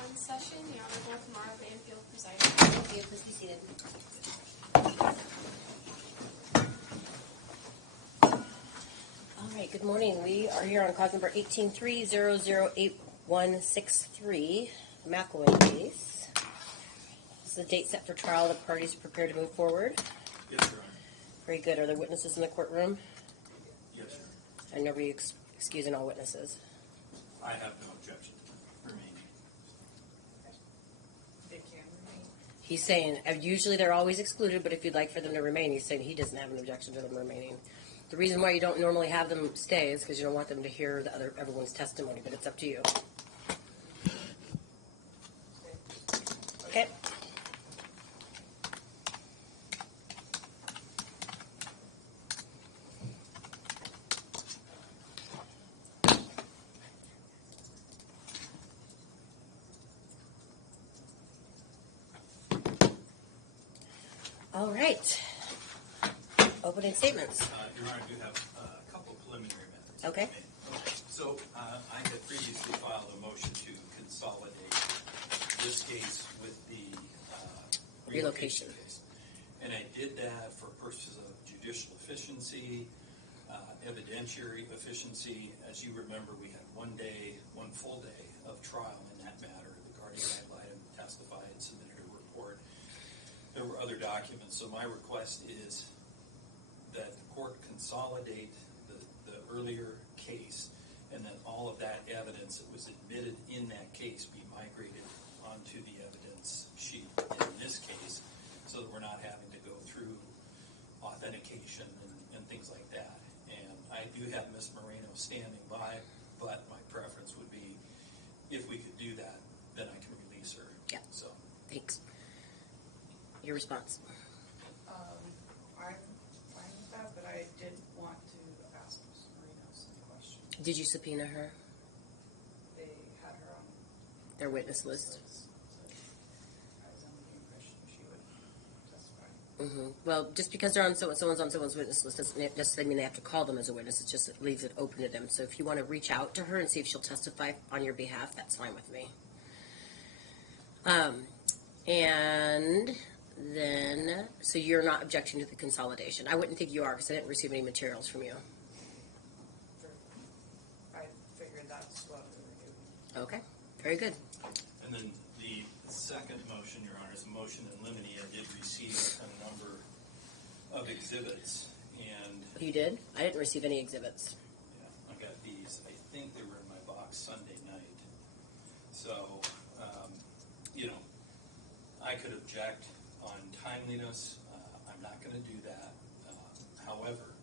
on session. The Honorable Tamara Banfield presiding. Thank you. Please be seated. All right, good morning. We are here on cause number 18-3008163, McElwain case. This is the date set for trial. The parties are prepared to move forward. Yes, Your Honor. Very good. Are there witnesses in the courtroom? Yes, sir. I know we excusing all witnesses. I have no objection to remaining. They can remain. He's saying, usually they're always excluded, but if you'd like for them to remain, he's saying he doesn't have an objection to them remaining. The reason why you don't normally have them stay is because you don't want them to hear everyone's testimony, but it's up to you. Okay. All right. Opening statements. Your Honor, I do have a couple preliminary methods. Okay. So I had previously filed a motion to consolidate this case with the relocation case. And I did that for purposes of judicial efficiency, evidentiary efficiency. As you remember, we had one full day of trial in that matter. The guardian ad litem testified and submitted a report. There were other documents. So my request is that the court consolidate the earlier case and that all of that evidence that was admitted in that case be migrated onto the evidence sheet in this case so that we're not having to go through authentication and things like that. And I do have Ms. Moreno standing by, but my preference would be if we could do that, then I can release her. Yeah. So. Thanks. Your response. I'm fine with that, but I did want to ask Ms. Marino some questions. Did you subpoena her? They had her on Their witness list? I was under the impression she would testify. Mm-hmm. Well, just because they're on someone's on someone's witness list doesn't necessarily mean they have to call them as a witness. It just leaves it open to them. So if you want to reach out to her and see if she'll testify on your behalf, that's fine with me. And then, so you're not objecting to the consolidation. I wouldn't think you are because I didn't receive any materials from you. I figured that's what we were doing. Okay, very good. And then the second motion, Your Honor, is a motion in limine. I did receive a number of exhibits, and You did? I didn't receive any exhibits. I got these. I think they were in my box Sunday night. So, I could object on timeliness. I'm not going to do that. However,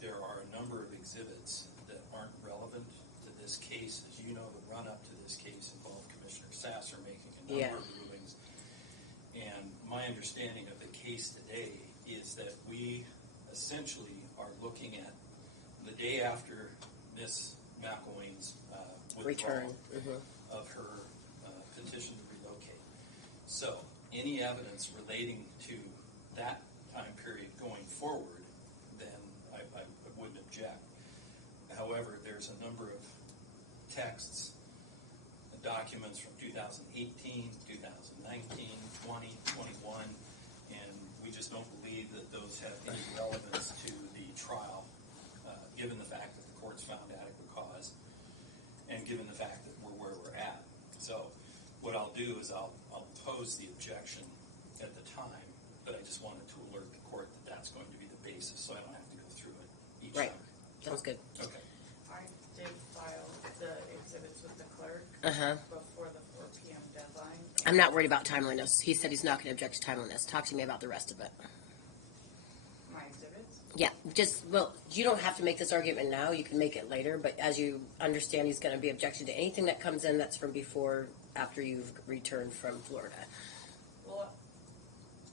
there are a number of exhibits that aren't relevant to this case. As you know, the run-up to this case involved Commissioner Sasser making a number of rulings. And my understanding of the case today is that we essentially are looking at the day after Ms. McElwain's withdrawal of her petition to relocate. So any evidence relating to that time period going forward, then I wouldn't object. However, there's a number of texts, documents from 2018, 2019, 20, 21, and we just don't believe that those have any relevance to the trial, given the fact that the court's found adequate cause and given the fact that we're where we're at. So what I'll do is I'll pose the objection at the time, but I just wanted to alert the court that that's going to be the basis so I don't have to go through it each Right. time. Sounds good. Okay. I did file the exhibits with the clerk before the 4 p.m. deadline. I'm not worried about timeliness. He said he's not going to object to timeliness. Talk to me about the rest of it. My exhibits? Yeah, you don't have to make this argument now. You can make it later, but as you understand, he's going to be objecting to anything that comes in that's from after you've returned from Florida. Well,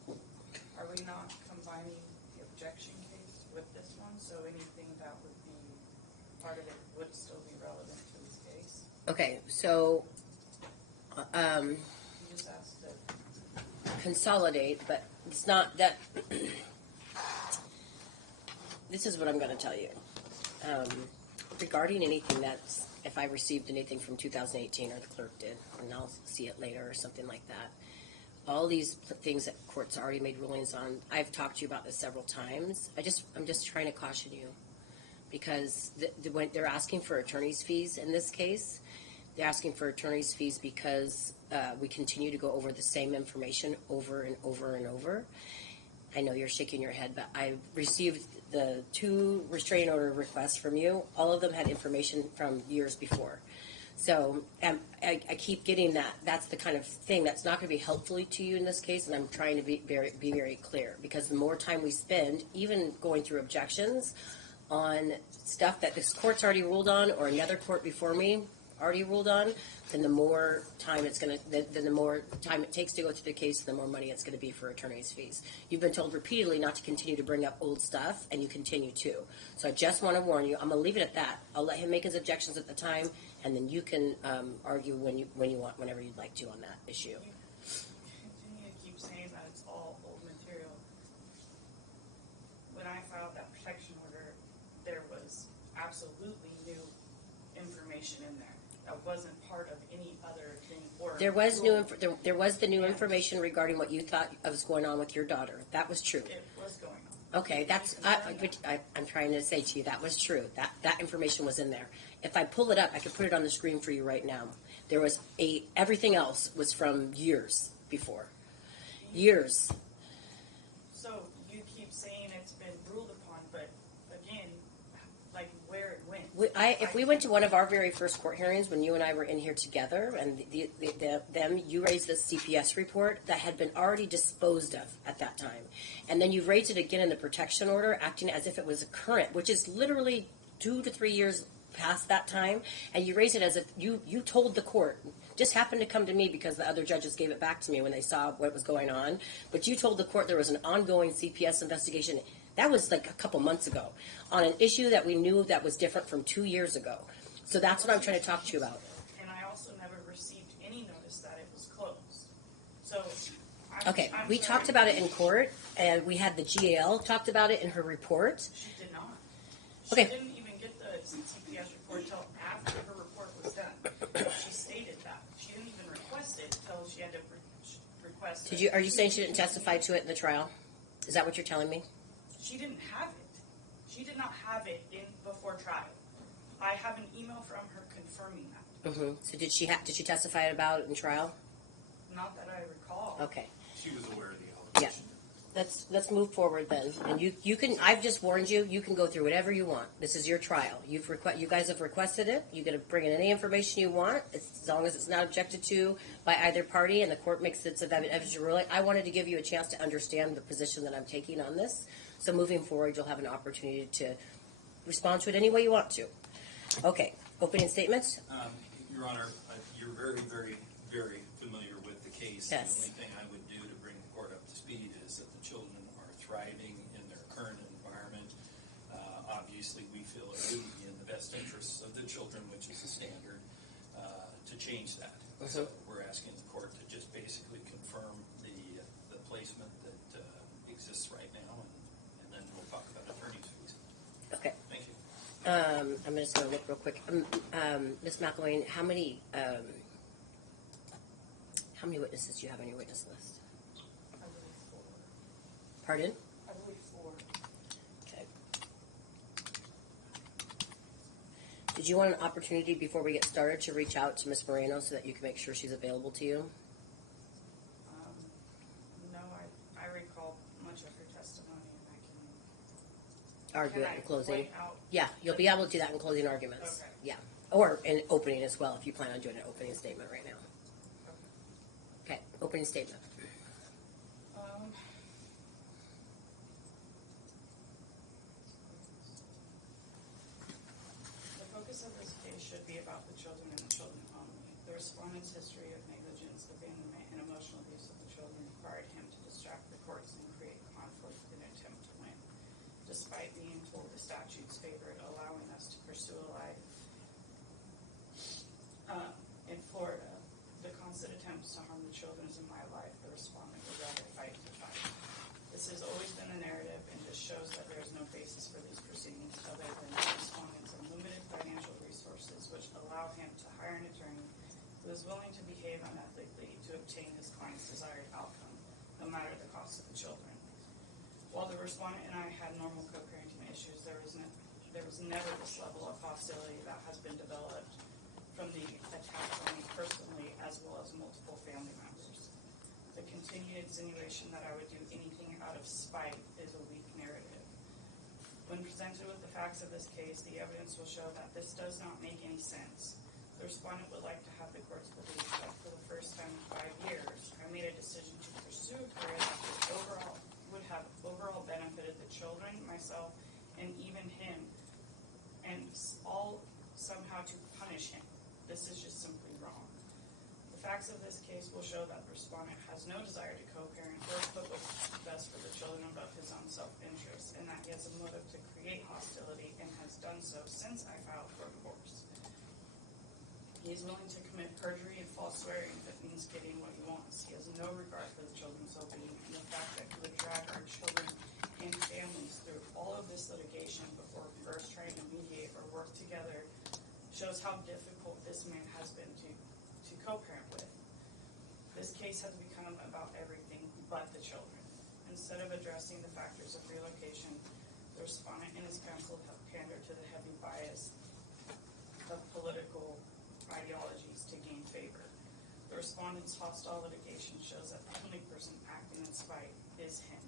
are we not combining the objection case with this one? So anything that would be part of it would still be relevant to this case? Okay, so You just asked to consolidate, but it's not that. This is what I'm going to tell you. Regarding anything that's if I received anything from 2018 or the clerk did, and I'll see it later or something like that. All these things that courts already made rulings on, I've talked to you about this several times. I'm just trying to caution you, because when they're asking for attorney's fees in this case, they're asking for attorney's fees because we continue to go over the same information over and over and over. I know you're shaking your head, but I received the 2 restraining order requests from you. All of them had information from years before. So I keep getting that. That's the kind of thing that's not going to be helpful to you in this case, and I'm trying to be very clear, because the more time we spend, even going through objections on stuff that this court's already ruled on or another court before me already ruled on, then the more time the more time it takes to go through the case, the more money it's going to be for attorney's fees. You've been told repeatedly not to continue to bring up old stuff, and you continue to. So I just want to warn you. I'm going to leave it at that. I'll let him make his objections at the time, and then you can argue when you want, whenever you'd like to on that issue. You continue to keep saying that it's all old material. When I filed that protection order, there was absolutely new information in there that wasn't part of any other thing. Or There was the new information regarding what you thought was going on with your daughter. That was true. It was going on. Okay, I'm trying to say to you, that was true. That information was in there. If I pull it up, I could put it on the screen for you right now. There was everything else was from years before. Years. So you keep saying it's been ruled upon, but again, like where it went. If we went to one of our very first court hearings when you and I were in here together, and you raised this CPS report that had been already disposed of at that time, and then you raised it again in the protection order, acting as if it was a current, which is literally 2 to 3 years past that time, and you raised it as if you told the court. Just happened to come to me because the other judges gave it back to me when they saw what was going on. But you told the court there was an ongoing CPS investigation. That was like a couple months ago on an issue that we knew that was different from 2 years ago. So that's what I'm trying to talk to you about. And I also never received any notice that it was closed. So Okay, I'm we sorry. talked about it in court, and we had the GAL talked about it in her report. She did not. Okay. She didn't even get the CPS report until after her report was done. She stated that. She didn't even request it until she had to request it. Are you saying she didn't testify to it in the trial? Is that what you're telling me? She didn't have it. She did not have it before trial. I have an email from her confirming that. Mm-hmm. So did she testify about it in trial? Not that I recall. Okay. She was aware of the Yeah. allegation. Let's move forward then. And you can. I've just warned you. You can go through whatever you want. This is your trial. You guys have requested it. You get to bring in any information you want, as long as it's not objected to by either party, and the court makes its evidentiary ruling. I wanted to give you a chance to understand the position that I'm taking on this. So moving forward, you'll have an opportunity to respond to it any way you want to. Okay. Opening statements. Your Honor, you're very, very, very familiar with the case. Yes. The only thing I would do to bring the court up to speed is that the children are thriving in their current environment. Obviously, we feel it would be in the best interests of the children, which is the standard, to change that. So we're asking the court to just basically confirm the placement that exists right now, and then we'll talk about attorney's fees. Okay. Thank you. I'm just going to look real quick. Ms. McElwain, how many witnesses do you have on your witness list? I believe 4. Pardon? I believe 4. Okay. Did you want an opportunity before we get started to reach out to Ms. Moreno so that you can make sure she's available to you? No, I recall much of her testimony, and Argue it I in closing. point out. Yeah, you'll be able to do that in closing arguments. Okay. Yeah. Or in opening as well, if you plan on doing an opening statement right now. Okay, opening statement. The focus of this case should be about the children and the children only. The respondent's history of negligence, abandonment, and emotional abuse of the children required him to distract the courts and create conflict in an attempt to win. Despite being told the statute's favored allowing us to pursue a life in Florida, the constant attempts to harm the children is in my life. The respondent would rather fight to fight. This has always been the narrative, and this shows that there is no basis for these proceedings other than the respondent's unlimited financial resources, which allow willing to behave unethically to obtain his client's desired outcome, no matter the cost of the children. While the respondent and I had normal co-parenting issues, there was never this level of hostility that has been developed from the attacks on me personally as well as multiple family members. The continued insinuation that I would do anything out of spite is a weak narrative. When presented with the facts of this case, the evidence will show that this does not make any sense. The respondent would like to have the courts believe that for the first time in 5 years, I made a decision to pursue a career that would have overall benefited the children, myself, and even him, and all somehow to punish him. This is just simply wrong. The facts of this case will show that the respondent has no desire to co-parent or put what's best for the children above his own self-interest, and that he has a motive to create hostility and has done so since I filed for divorce. He is willing to commit perjury and false swearing if it means getting what he wants. He has no regard for the children's well-being, and the fact that he would drag our children and families through all of this litigation before first trying to mediate or work together shows how difficult this man has been to co-parent with. This case has become about everything but the children. Instead of addressing the factors of relocation, the respondent and his counsel have pandered to the heavy bias of political ideologies to gain favor. The respondent's hostile litigation shows that the only person acting in spite is him.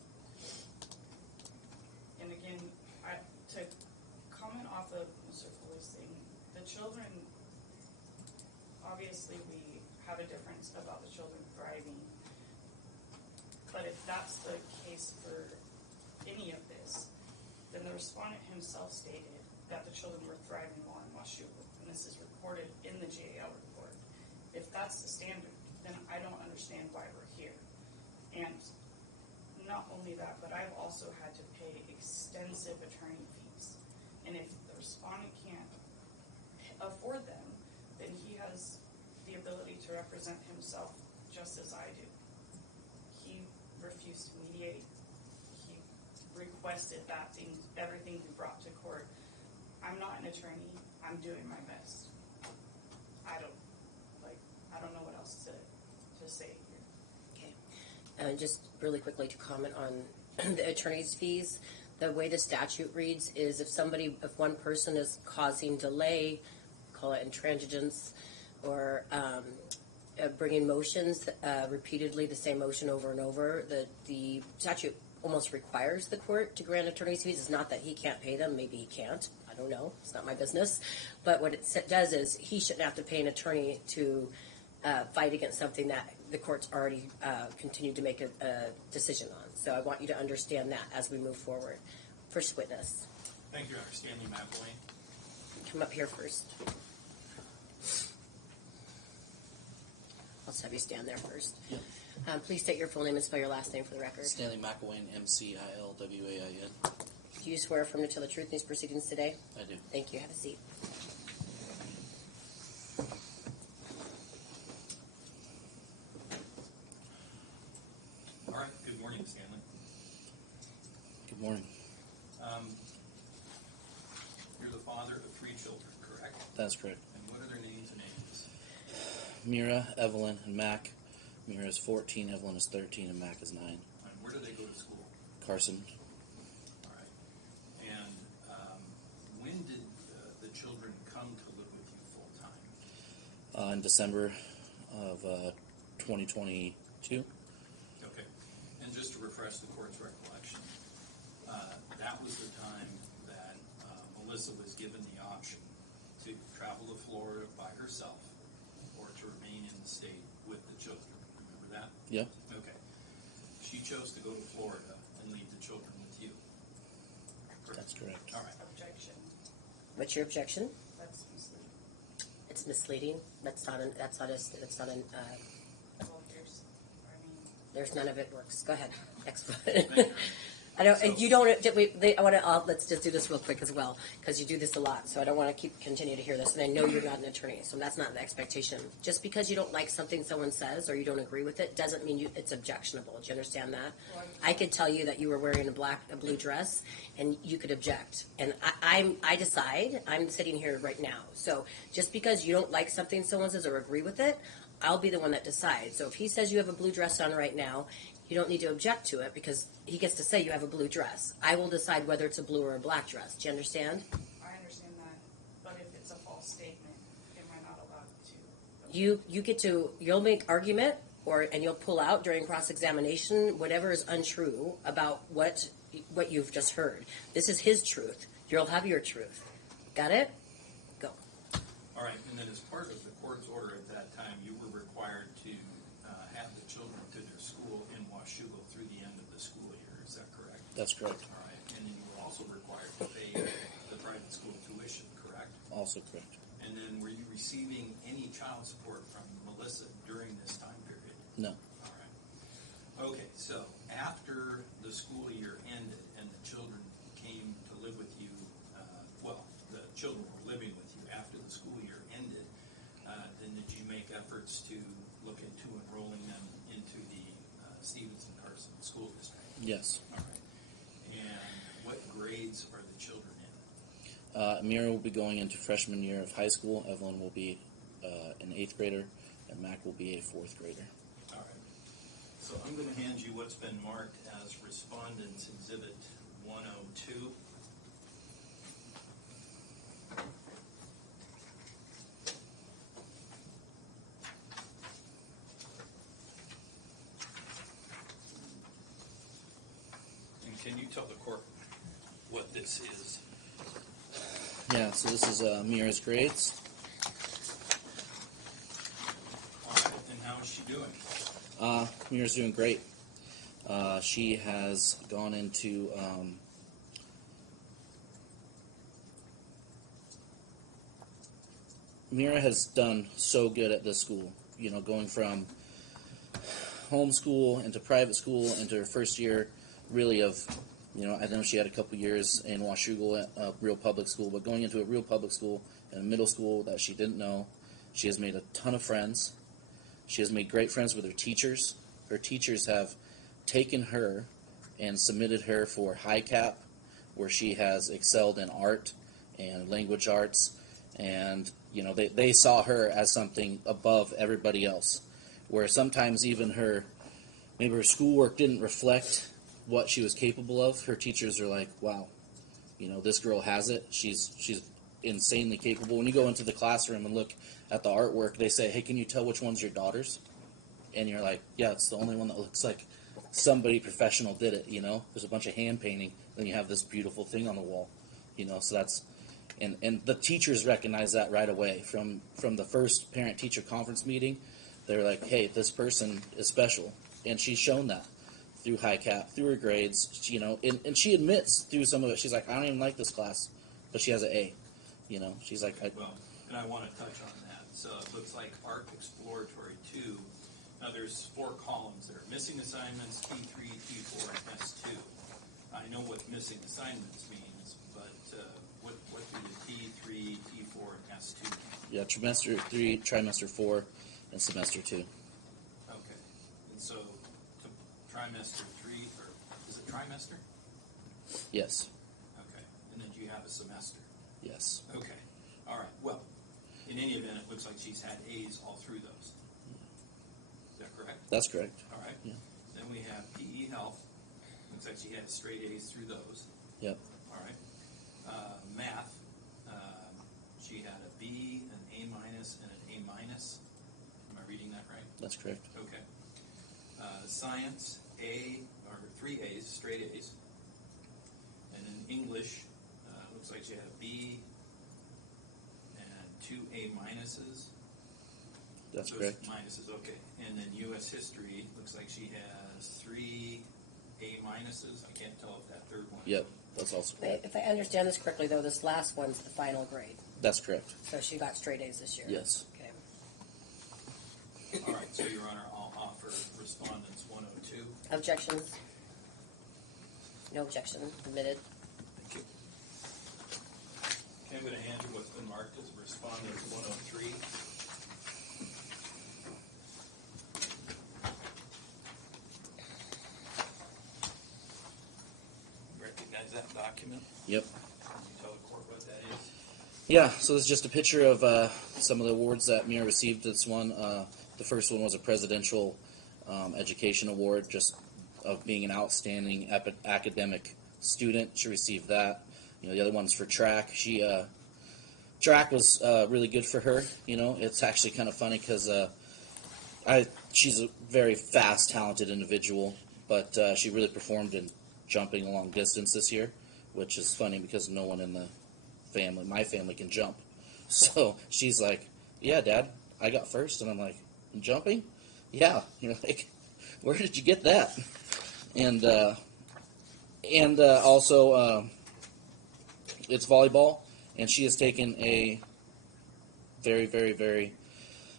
And again, to comment off of Mr. Foley's thing, the children, obviously we have a difference about the children thriving, but if that's the case for any of this, then the respondent himself stated that the children were thriving while in Washougal, and this is recorded in the GAL report. If that's the standard, then I don't understand why we're here. And not only that, but I've also had to pay extensive attorney fees. And if the respondent can't afford them, then he has the ability to represent himself just as I do. He refused to mediate. He requested that everything be brought to court. I'm not an attorney. I'm doing my best. I don't know what else to say here. Okay. Just really quickly to comment on the attorney's fees. The way the statute reads is if one person is causing delay, call it intransigence, or bringing motions repeatedly, the same motion over and over, the statute almost requires the court to grant attorney's fees. It's not that he can't pay them. Maybe he can't. I don't know. It's not my business. But what it does is he shouldn't have to pay an attorney to fight against something that the court's already continued to make a decision on. So I want you to understand that as we move forward. First witness. Thank you, Your Honor. Stanley McElwain. Come up here first. I'll just have you stand there first. Yep. Please state your full name and spell your last name for the record. Stanley McElwain, McIlwain. Do you swear affirm to tell the truth in these proceedings today? I do. Thank you. Have a seat. All right. Good morning, Stanley. Good morning. You're the father of 3 children, correct? That's correct. And what are their names and ages? Mira, Evelyn, and Mac. Mira is 14, Evelyn is 13, and Mac is 9. And where do they go to school? Carson. All right. And when did the children come to live with you full time? In December of 2022. Okay. And just to refresh the court's recollection, that was the time that Melissa was given the option to travel to Florida by herself or to remain in the state with the children. Remember that? Yeah. Okay. She chose to go to Florida and leave the children with you. That's correct. All right. Objection. What's your objection? That's misleading. It's misleading. That's not 12 years. there's none of it works. Go ahead. Next one. Thank you. I don't, and you don't, I want to, let's just do this real quick as well, because you do this a lot, so I don't want to continue to hear this, and I know you're not an attorney, so that's not the expectation. Just because you don't like something someone says, or you don't agree with it, doesn't mean it's objectionable. Do you understand that? I could tell you that you were wearing a blue dress, and you could object, and I decide, I'm sitting here right now, so just because you don't like something someone says or agree with it, I'll be the one that decides. So if he says you have a blue dress on right now, you don't need to object to it because he gets to say you have a blue dress. I will decide whether it's a blue or a black dress. Do you understand? I understand that, but if it's a false statement, am I not allowed to? You get to, you'll make argument and you'll pull out during cross-examination whatever is untrue about what you've just heard. This is his truth. You'll have your truth. Got it? Go. All right, and then as part of the court's order at that time, you were required to have the children to their school in Washougal through the end of the school year. Is that correct? That's correct. All right, and then you were also required to pay the private school tuition, correct? Also correct. And then were you receiving any child support from Melissa during this time period? No. All right. Okay, so after the school year ended and the children came to live with you, the children were living with you after the school year ended, then did you make efforts to look into enrolling them into the Stevenson Carson School District? Yes. All right. And what grades are the children in? Amira will be going into freshman year of high school. Evelyn will be an 8th grader, and Mac will be a 4th grader. All right. So I'm going to hand you what's been marked as Respondents Exhibit 102. And can you tell the court what this is? Yeah, so this is Amira's grades. All right. And how is she doing? Amira's doing great. She has gone into Amira has done so good at this school. You know, going from homeschool into private school into her first year, really of, you know, I know she had a couple years in Washougal at a real public school, but going into a real public school and a middle school that she didn't know, she has made a ton of friends. She has made great friends with her teachers. Her teachers have taken her and submitted her for HiCap, where she has excelled in art and language arts, and you know they saw her as something above everybody else, where sometimes even maybe her schoolwork didn't reflect what she was capable of. Her teachers are like, wow, you know, this girl has it. She's insanely capable. When you go into the classroom and look at the artwork, they say, hey, can you tell which one's your daughter's? And you're like, yeah, it's the only one that looks like somebody professional did it, you know? There's a bunch of hand painting, then you have this beautiful thing on the wall, you know? So that's, and the teachers recognize that right away. From the first parent-teacher conference meeting, they're like, hey, this person is special. And she's shown that through HiCap, through her grades, you know, and she admits through some of it, she's like, I don't even like this class, but she has an A, you know? She's like, Well, and I want to touch on that. So it looks like Art Exploratory 2. Now there's 4 columns there. Missing assignments, T3, T4, and S2. I know what missing assignments means, but what do the T3, T4, and S2 mean? yeah, trimester 3, trimester 4, and semester 2. Okay. And so trimester 3, or is it trimester? Yes. Okay. And then do you have a semester? Yes. Okay. All right. Well, in any event, it looks like she's had A's all through those. Is that correct? That's correct. All right. Yeah. Then we have PE Health. Looks like she had straight A's through those. Yep. All right. Math. She had a B, an A minus, and an A minus. Am I reading that right? That's correct. Okay. Science, A, or 3 A's, straight A's. And in English, looks like she had a B and 2 A minuses. That's Those correct. Minuses, okay. And then U.S. history, looks like she has 3 A minuses. I can't tell if that third one. Yep. That's also correct. If I understand this correctly, though, this last one's the final grade. That's correct. So she got straight A's this year. Yes. Okay. All right, so Your Honor, I'll offer respondents 102. Objections? No objection. Admitted. Thank you. Okay, I'm going to hand you what's been marked as respondent 103. Recognize that document? Yep. Can you tell the court what that is? Yeah, so this is just a picture of some of the awards that Mira received. This one, The first one was a presidential education award, just of being an outstanding academic student. She received that. The other one's for track. Track was really good for her. It's actually kind of funny because she's a very fast, talented individual, but she really performed in jumping a long distance this year, which is funny because no one in my family can jump. So she's like, "Yeah, Dad, I got first," and I'm like, "Jumping? Yeah." Like, where did you get that? And also it's volleyball, and she has taken a very, very, very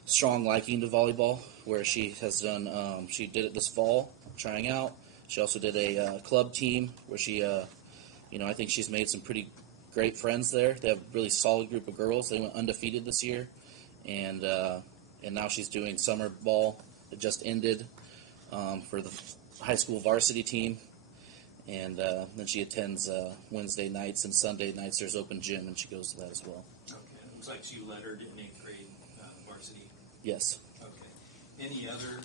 strong liking to volleyball, where she has done, she did it this fall, trying out. She also did a club team where she, I think she's made some pretty great friends there. They have a really solid group of girls. They went undefeated this year, and now she's doing summer ball. It just ended for the high school varsity team, and then she attends Wednesday nights and Sunday nights. There's open gym, and she goes to that as well. Okay, it looks like you lettered in 8th grade varsity. Yes. Okay. Any other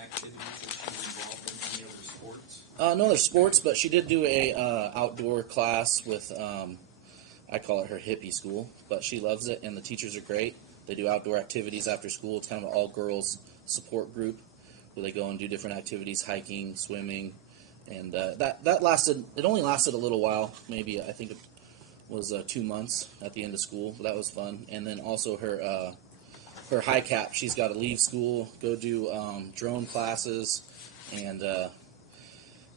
activities that she was involved in? Any other sports? No other sports, but she did do a outdoor class with, I call it her hippie school, but she loves it, and the teachers are great. They do outdoor activities after school. It's kind of an all-girls support group where they go and do different activities, hiking, swimming, and that lasted. It only lasted a little while, maybe I think it was 2 months at the end of school. But that was fun. And then also her high cap. She's got to leave school, go do drone classes, and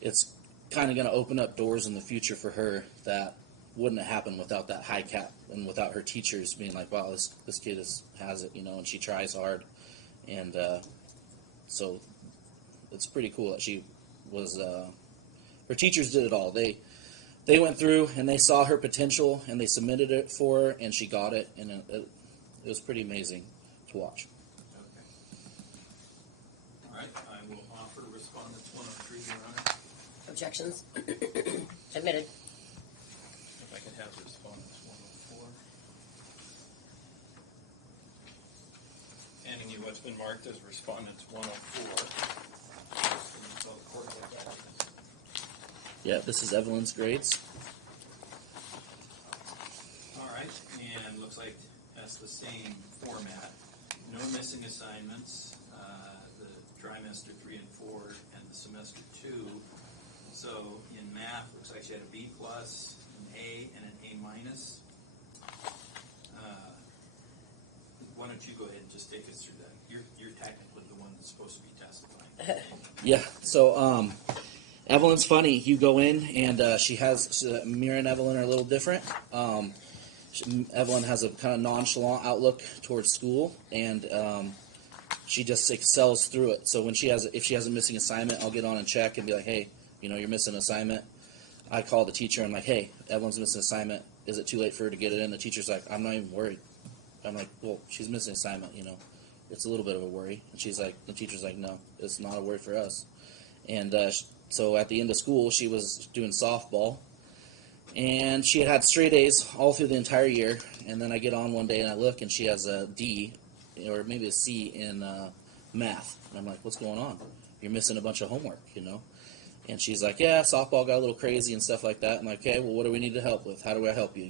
it's kind of going to open up doors in the future for her that wouldn't have happened without that high cap and without her teachers being like, "Wow, this kid has it," and she tries hard, and so it's pretty cool that she was. Her teachers did it all. They went through and they saw her potential and they submitted it for her, and she got it, and it was pretty amazing to watch. Okay. All right, I will offer respondents 103, Your Honor. Objections? Admitted. If I could have respondents 104. Handing you what's been marked as respondents 104. So the court will get that. Yeah, this is Evelyn's grades. All right, and looks like that's the same format. No missing assignments, the trimester 3 and 4, and the semester 2. So in math, looks like she had a B+, an A, and an A-. Why don't you go ahead and just take us through that? You're technically the one that's supposed to be testifying. Yeah, so Evelyn's funny. You go in, and Mira and Evelyn are a little different. Evelyn has a kind of nonchalant outlook towards school, and she just excels through it. So if she has a missing assignment, I'll get on and check and be like, "Hey, you're missing an assignment." I call the teacher. I'm like, "Hey, Evelyn's missing an assignment. Is it too late for her to get it in?" The teacher's like, "I'm not even worried." I'm like, "Well, she's missing an assignment. It's a little bit of a worry." And the teacher's like, "No, it's not a worry for us." And so at the end of school, she was doing softball, and she had straight A's all through the entire year. And then I get on one day and I look, and she has a D, or maybe a C in math. And I'm like, "What's going on? You're missing a bunch of homework, And she's like, "Yeah, softball got a little crazy and stuff like that." I'm like, "Okay, well, what do we need to help with? How do I help you,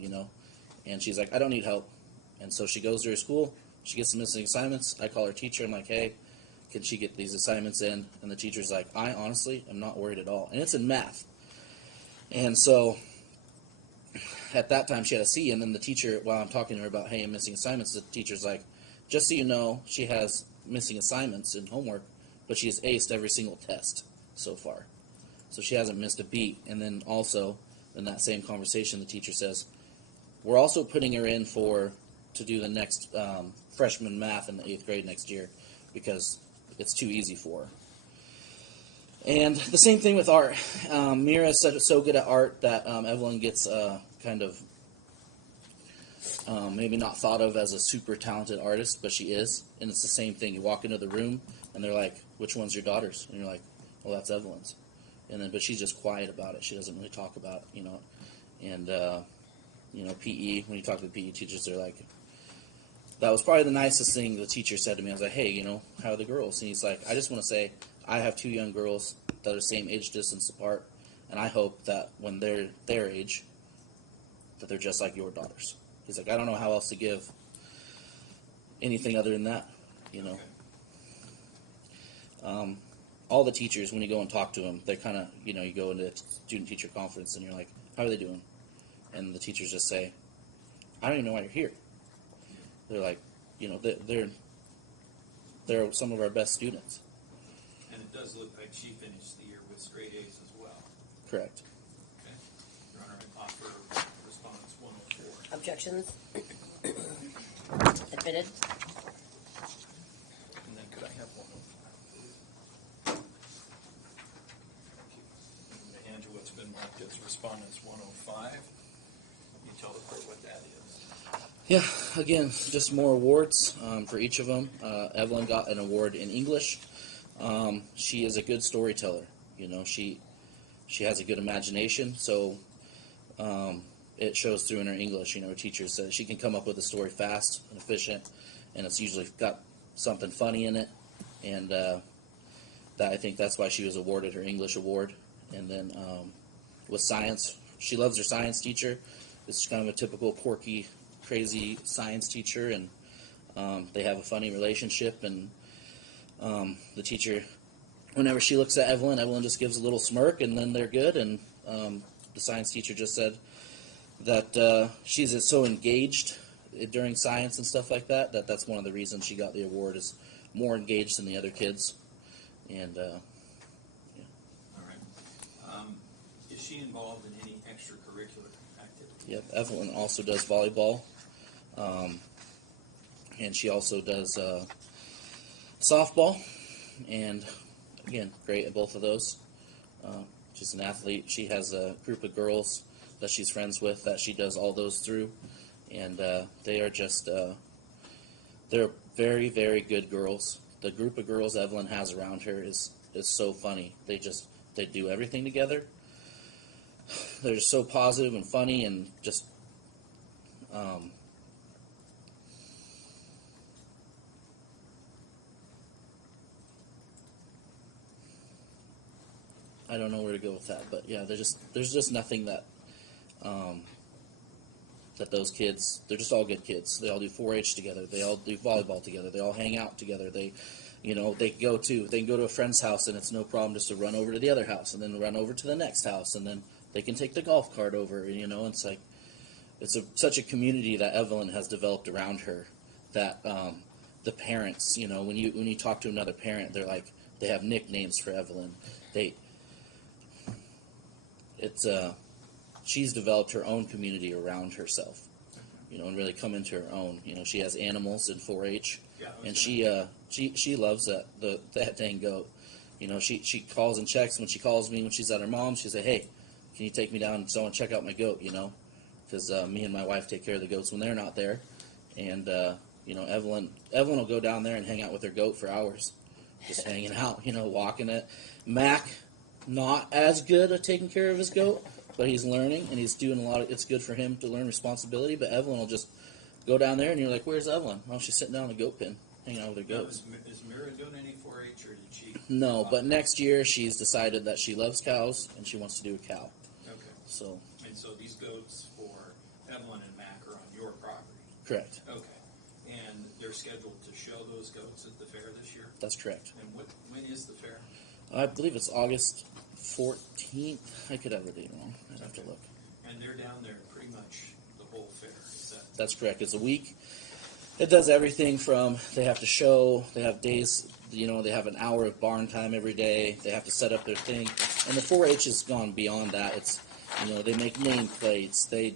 And she's like, "I don't need help." And so she goes to her school. She gets some missing assignments. I call her teacher. I'm like, "Hey, can she get these assignments in?" And the teacher's like, "I honestly am not worried at all." And it's in math. And so at that time she had a C, and then the teacher, while I'm talking to her about, "Hey, I'm missing assignments," the teacher's like, "Just so you know, she has missing assignments in homework, but she has aced every single test so far. So she hasn't missed a beat." And then also in that same conversation, the teacher says, "We're also putting her in to do the next freshman math in the 8th grade next year because it's too easy for her." And the same thing with art. Mira is so good at art that Evelyn gets kind of maybe not thought of as a super talented artist, but she is. And it's the same thing. You walk into the room, and they're like, "Which one's your daughter's?" And you're like, "Well, that's Evelyn's." But she's just quiet about it. She doesn't really talk about it, And PE, when you talk to the PE teachers, they're like, that was probably the nicest thing the teacher said to me. I was like, hey, you know, how are the girls? And he's like, I just want to say I have 2 young girls that are the same age distance apart, and I hope that when they're their age, that they're just like your daughters. He's like, I don't know how else to give anything other than that, you know. All the teachers, when you go and talk to them, they're kind of, you know, you go into a student-teacher conference and you're like, how are they doing? And the teachers just say, I don't even know why you're here. They're like, you know, they're some of our best students. And it does look like she finished the year with straight A's as well. Correct. Okay. Your Honor, I offer response 104. Objections? Admitted? And then could I have 105? I'm going to hand you what's been marked as respondents 105. You tell the court what that is. Yeah, again, just more awards for each of them. Evelyn got an award in English. She is a good storyteller. You know, she has a good imagination, so it shows through in her English. You know, her teacher says she can come up with a story fast and efficient, and it's usually got something funny in it. And that I think that's why she was awarded her English award. And then with science, she loves her science teacher. It's kind of a typical quirky, crazy science teacher, and they have a funny relationship. And the teacher, whenever she looks at Evelyn just gives a little smirk, and then they're good. And the science teacher just said that she's so engaged during science and stuff like that, that's one of the reasons she got the award, is more engaged than the other kids. And All right. Is she involved in any extracurricular activity? yep, Evelyn also does volleyball, and she also does softball, and again, great at both of those. She's an athlete. She has a group of girls that she's friends with that she does all those through, and they are just they're very, very good girls. The group of girls Evelyn has around her is so funny. They do everything together. They're just so positive and funny, and just I don't know where to go with that, but yeah, there's just nothing that that those kids, they're just all good kids. They all do 4-H together. They all do volleyball together. They all hang out together. They can go to a friend's house, and it's no problem just to run over to the other house, and then run over to the next house, and then they can take the golf cart over. You know, it's like such a community that Evelyn has developed around her. That the parents, you know, when you talk to another parent, they're like, they have nicknames for Evelyn. She's developed her own community around herself, you know, and really come into her own. You know, she has animals in 4-H, and she loves that dang goat. You know, she calls and checks when she calls me when she's at her mom's. She say, hey, can you take me down and so and check out my goat? You know, because me and my wife take care of the goats when they're not there, and you know, Evelyn will go down there and hang out with her goat for hours, just hanging out. You know, walking it. Mac, not as good at taking care of his goat, but he's learning, and he's doing a lot it's good for him to learn responsibility. But Evelyn will just go down there, and you're like, where's Evelyn? Well, she's sitting down in the goat pen, hanging out with her goats. Is Mira doing any 4-H, or did she? No, but next year she's decided that she loves cows, and she wants to do a cow. Okay. So, And so these goats for Evelyn and Mac are on your property? correct. Okay. And they're scheduled to show those goats at the fair this year? That's correct. And when is the fair? I believe it's August 14th. I could have the date wrong. I'd have to look. And they're down there pretty much the whole fair, is that? That's correct. It's a week. It does everything from, they have to show, they have days, you know, they have an hour of barn time every day. They have to set up their thing. And the 4-H has gone beyond that. It's, you know, they make nameplates. They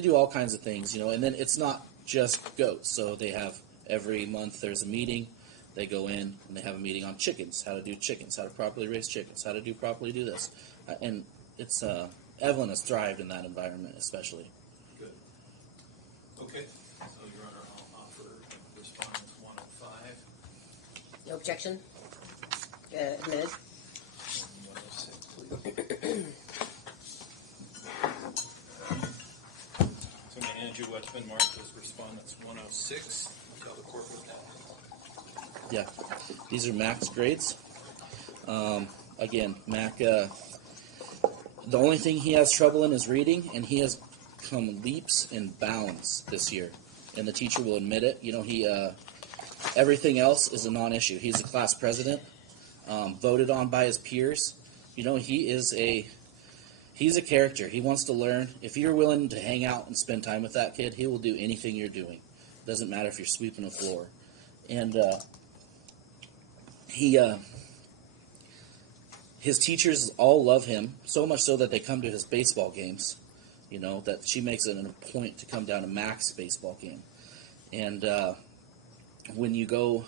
do all kinds of things, you know. And then it's not just goats. So they have, every month there's a meeting. They go in and they have a meeting on chickens, how to do chickens, how to properly raise chickens, how to properly do this. And it's, Evelyn has thrived in that environment, especially. Good. Okay. So, Your Honor, I'll offer respondents 105. No objection? Admitted? 106, please. So I'm going to hand you what's been marked as respondents 106. tell the court what that is? Yeah, these are Mac's grades. Again, Mac, the only thing he has trouble in is reading, and he has come leaps and bounds this year. And the teacher will admit it. You know, everything else is a non-issue. He's a class president, voted on by his peers. You know, he's a character. He wants to learn. If you're willing to hang out and spend time with that kid, he will do anything you're doing. Doesn't matter if you're sweeping the floor. And his teachers all love him, so much so that they come to his baseball games. You know, that she makes it a point to come down to Mac's baseball game. And when you go,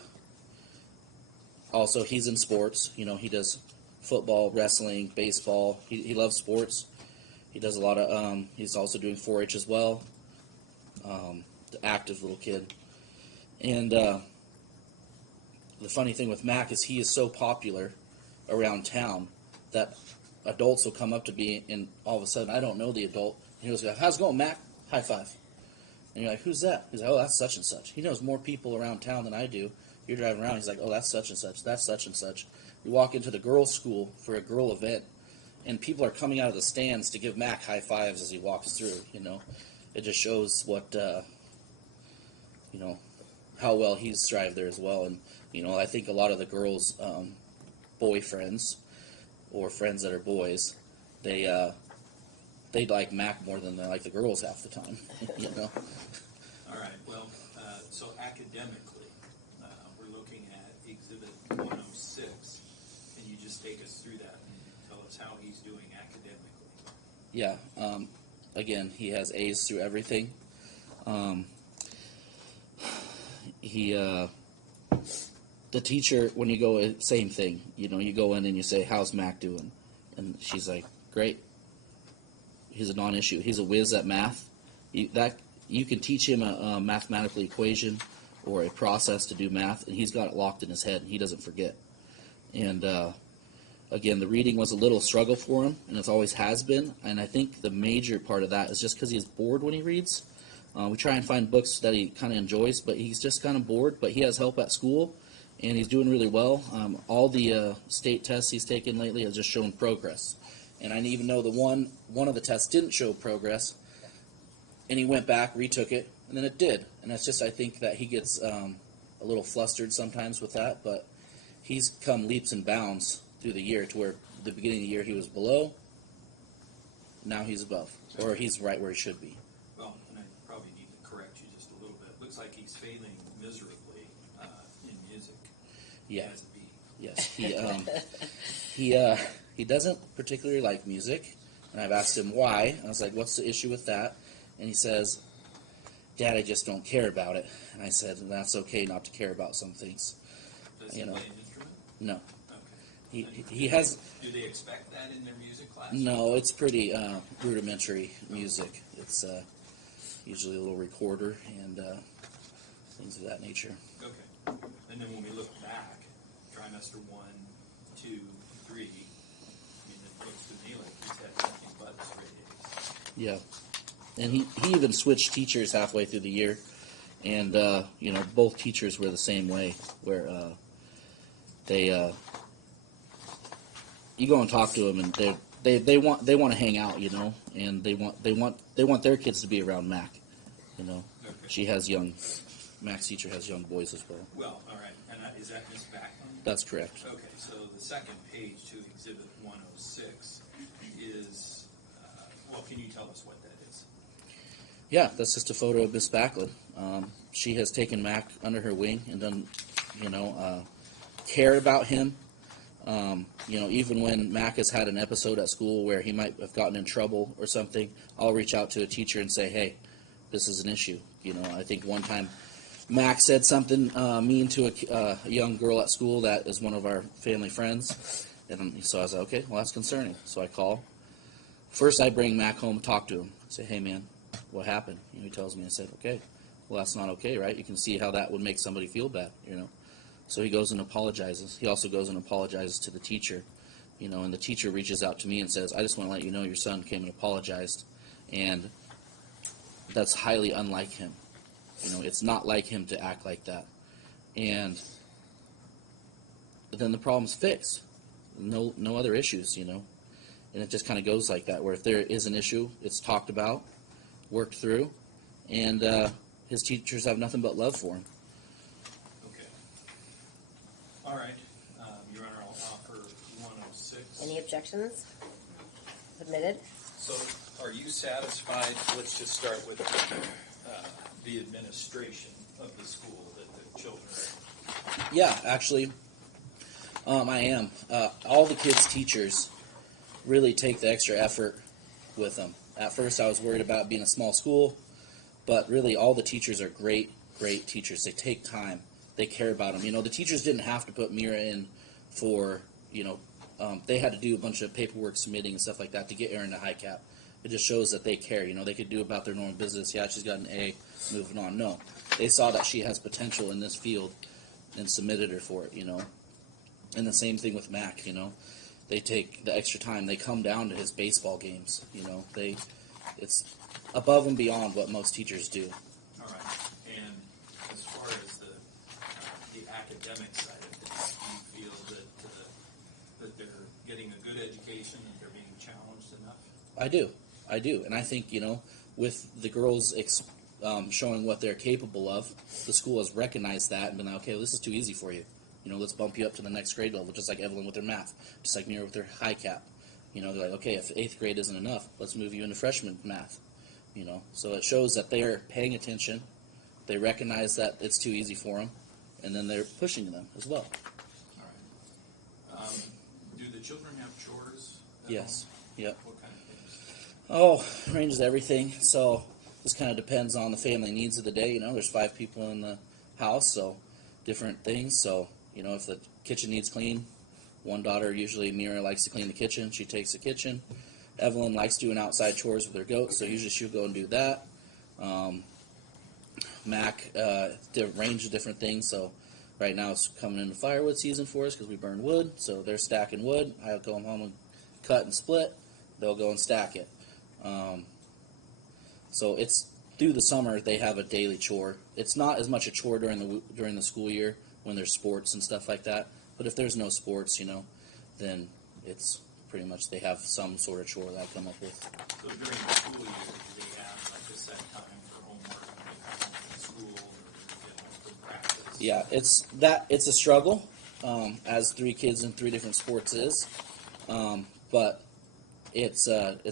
also he's in sports. You know, he does football, wrestling, baseball. He loves sports. He does a lot of, he's also doing 4-H as well. The active little kid. And the funny thing with Mac is he is so popular around town that adults will come up to me, and all of a sudden I don't know the adult. And he goes, "How's it going, Mac? High five." And you're like, "Who's that?" He's like, "Oh, that's such and such." He knows more people around town than I do. You're driving around, he's like, "Oh, that's such and such. That's such and such." We walk into the girls' school for a girl event, and people are coming out of the stands to give Mac high fives as he walks through. You know, it just shows what you know, how well he's strived there as well. And you know, I think a lot of the girls' boyfriends or friends that are boys, they like Mac more than they like the girls half the time. You know. All right, well, so academically, we're looking at Exhibit 106. Can you just take us through that and tell us how he's doing academically? Yeah. Again, he has A's through everything. The teacher, when you go, same thing. You know, you go in and you say, "How's Mac doing?" And she's like, "Great." He's a non-issue. He's a whiz at math. You can teach him a mathematical equation or a process to do math, and he's got it locked in his head, and he doesn't forget. And again, the reading was a little struggle for him, and it always has been. And I think the major part of that is just because he's bored when he reads. We try and find books that he kind of enjoys, but he's just kind of bored. But he has help at school, and he's doing really well. All the state tests he's taken lately have just shown progress. And I even know the one of the tests didn't show progress, and he went back, retook it, and then it did. And that's just, I think that he gets a little flustered sometimes with that, but he's come leaps and bounds through the year to where the beginning of the year he was below, now he's above, or he's right where he should be. Well, and I probably need to correct you just a little bit. Looks like he's failing miserably in music. Yeah. He has a B. Yes, he doesn't particularly like music, and I've asked him why. I was like, "What's the issue with that?" And he says, "Dad, I just don't care about it." And I said, "That's okay not to care about some things." Does he play an instrument? No. Okay. He has. Do they expect that in their music class? No, it's pretty rudimentary music. It's usually a little recorder and things of that nature. Okay. And then when we look back, trimester 1, 2, 3, I mean, it looks to me like he's had nothing but straight A's. Yeah. And he even switched teachers halfway through the year, and you know, both teachers were the same way, where you go and talk to them, and they want to hang out, you know, and they want their kids to be around Mac, you know. Okay. She has Mac's teacher has young boys as well. Well, all right. And is that Miss Backlund? That's correct. Okay, so the second page to Exhibit 106 is, well, can you tell us what that is? Yeah, that's just a photo of Miss Backlund. She has taken Mac under her wing and done, you know, care about him. You know, even when Mac has had an episode at school where he might have gotten in trouble or something, I'll reach out to a teacher and say, "Hey, this is an issue." You know, I think one time Mac said something mean to a young girl at school that is one of our family friends, and so I was like, "Okay, well, that's concerning." So I call. First, I bring Mac home and talk to him. I say, "Hey, man, what happened?" You know, he tells me. I said, "Okay, well, that's not okay, right? You can see how that would make somebody feel bad, you know." So he goes and apologizes. He also goes and apologizes to the teacher, you know, and the teacher reaches out to me and says, "I just want to let you know your son came and apologized," and that's highly unlike him. You know, it's not like him to act like that. And then the problem's fixed. No other issues, you know. And it just kind of goes like that, where if there is an issue, it's talked about, worked through, and his teachers have nothing but love for him. Okay. All right. Your Honor, I'll offer 106. Any objections? Submitted? So are you satisfied? Let's just start with the administration of the school that the children are. Yeah, actually, I am. All the kids' teachers really take the extra effort with them. At first, I was worried about being a small school, but really, all the teachers are great teachers. They take time. They care about them. You know, the teachers didn't have to put Mira in for, you know, they had to do a bunch of paperwork submitting and stuff like that to get Erin to high cap. It just shows that they care. You know, they could do about their normal business. Yeah, she's got an A, moving on. No, they saw that she has potential in this field and submitted her for it, you know. And the same thing with Mac, you know. They take the extra time. They come down to his baseball games, you know. It's above and beyond what most teachers do. All right. And as far as the academic side of things, do you feel that they're getting a good education and they're being challenged enough? I do. And I think, you know, with the girls showing what they're capable of, the school has recognized that and been like, okay, well, this is too easy for you. You know, let's bump you up to the next grade level, just like Evelyn with her math, just like Mira with her high cap. You know, they're like, okay, if 8th grade isn't enough, let's move you into freshman math. You know, so it shows that they're paying attention. They recognize that it's too easy for them, and then they're pushing them as well. All right. Do the children have chores at Yes. home? Yep. What kind of things? Oh, ranges everything. So this kind of depends on the family needs of the day. You know, there's 5 people in the house, so different things. So, you know, if the kitchen needs clean, one daughter, usually Mira, likes to clean the kitchen. She takes the kitchen. Evelyn likes doing outside chores with her goats, so usually she'll go and do that. Mac, range of different things. So right now it's coming into firewood season for us because we burn wood. So they're stacking wood. I'll go home and cut and split. They'll go and stack it. So it's through the summer they have a daily chore. It's not as much a chore during the school year when there's sports and stuff like that. But if there's no sports, you know, then it's pretty much they have some sort of chore that I come up with. So during the school year, do they have like a set time for homework when they come home from school or get home from practice? Yeah, it's a struggle, as 3 kids in 3 different sports is, but it's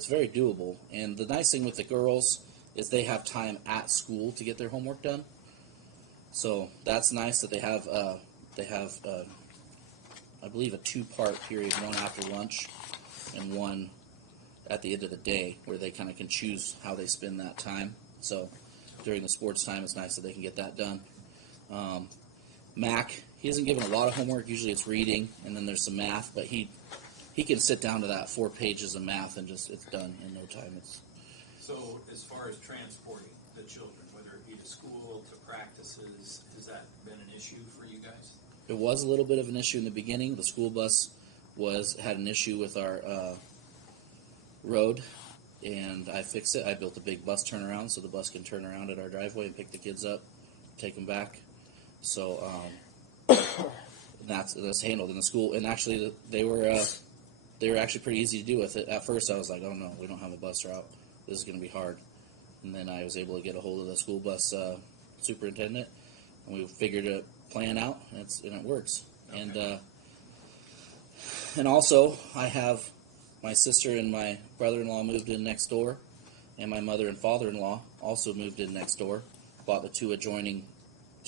very doable. And the nice thing with the girls is they have time at school to get their homework done. So that's nice that they have I believe a 2-part period, one after lunch and one at the end of the day, where they kind of can choose how they spend that time. So during the sports time, it's nice that they can get that done. Mac, he isn't given a lot of homework. Usually it's reading, and then there's some math, but he can sit down to that 4 pages of math and just it's done in no time. So as far as transporting the children, whether it be to school, to practices, has that been an issue for you guys? It was a little bit of an issue in the beginning. The school bus had an issue with our road, and I fixed it. I built a big bus turnaround so the bus can turn around at our driveway and pick the kids up, take them back. So that's handled in the school. And actually, they were actually pretty easy to do with it. At first, I was like, oh no, we don't have a bus route. This is going to be hard. And then I was able to get a hold of the school bus superintendent, and we figured a plan out, and it works. Okay. And also, I have my sister and my brother-in-law moved in next door, and my mother and father-in-law also moved in next door, bought the 2 adjoining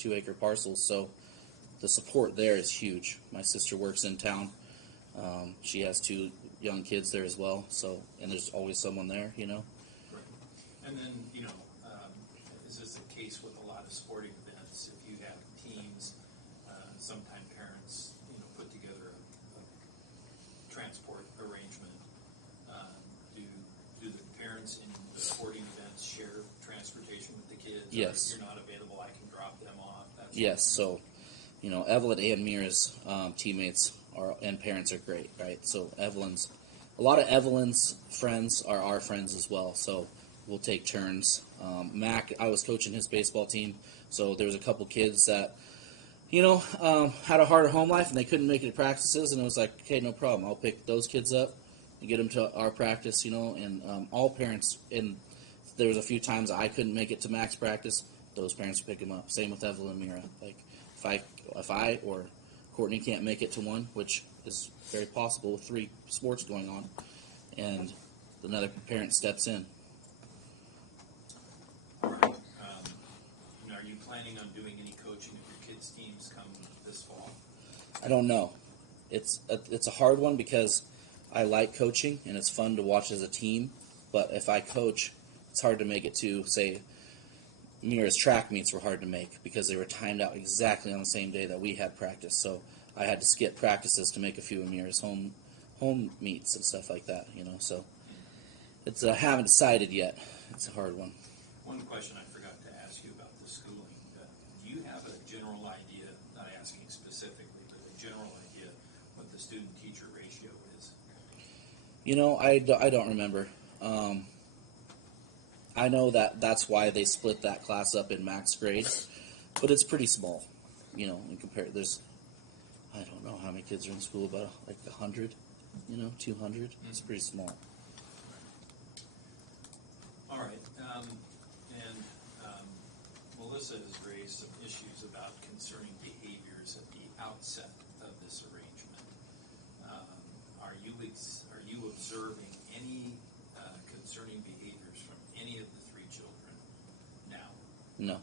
2-acre parcels, so the support there is huge. My sister works in town. She has 2 young kids there as well, so, and there's always someone there, you know. Right. And then, you know, is this the case with a lot of sporting events? If you have teams, sometimes parents, you know, put together a transport arrangement. Do the parents in the sporting events share transportation with the kids? Yes. Or if you're not available, I can drop them off. Yes. So, you know, Evelyn and Mira's teammates and parents are great, right? So a lot of Evelyn's friends are our friends as well. So we'll take turns. Mac, I was coaching his baseball team, so there was a couple kids that, had a harder home life and they couldn't make it to practices, and it was like, okay, no problem. I'll pick those kids up and get them to our practice, and all parents, and there was a few times I couldn't make it to Mac's practice, those parents would pick him up. Same with Evelyn and Mira. Like, if I or Courtney can't make it to one, which is very possible with 3 sports going on, and another parent steps in. All right. Are you planning on doing any coaching of your kids' teams come this fall? I don't know. It's a hard one because I like coaching and it's fun to watch as a team. But if I coach, it's hard to make it to, say, Mira's track meets were hard to make because they were timed out exactly on the same day that we had practice. So I had to skip practices to make a few of Mira's home meets and stuff like that. So it's haven't decided yet. It's a hard one. One question I forgot to ask you about the schooling. Do you have a general idea, not asking specifically, but a general idea what the student-teacher ratio is? I don't remember. I know that's why they split that class up in max grades, but it's pretty small, in compare. There's, I don't know how many kids are in school, about like 100, 200. It's pretty small. All right. Melissa has raised some issues about concerning behaviors at the outset of this arrangement. Are you observing any concerning behaviors from any of the 3 children now? No.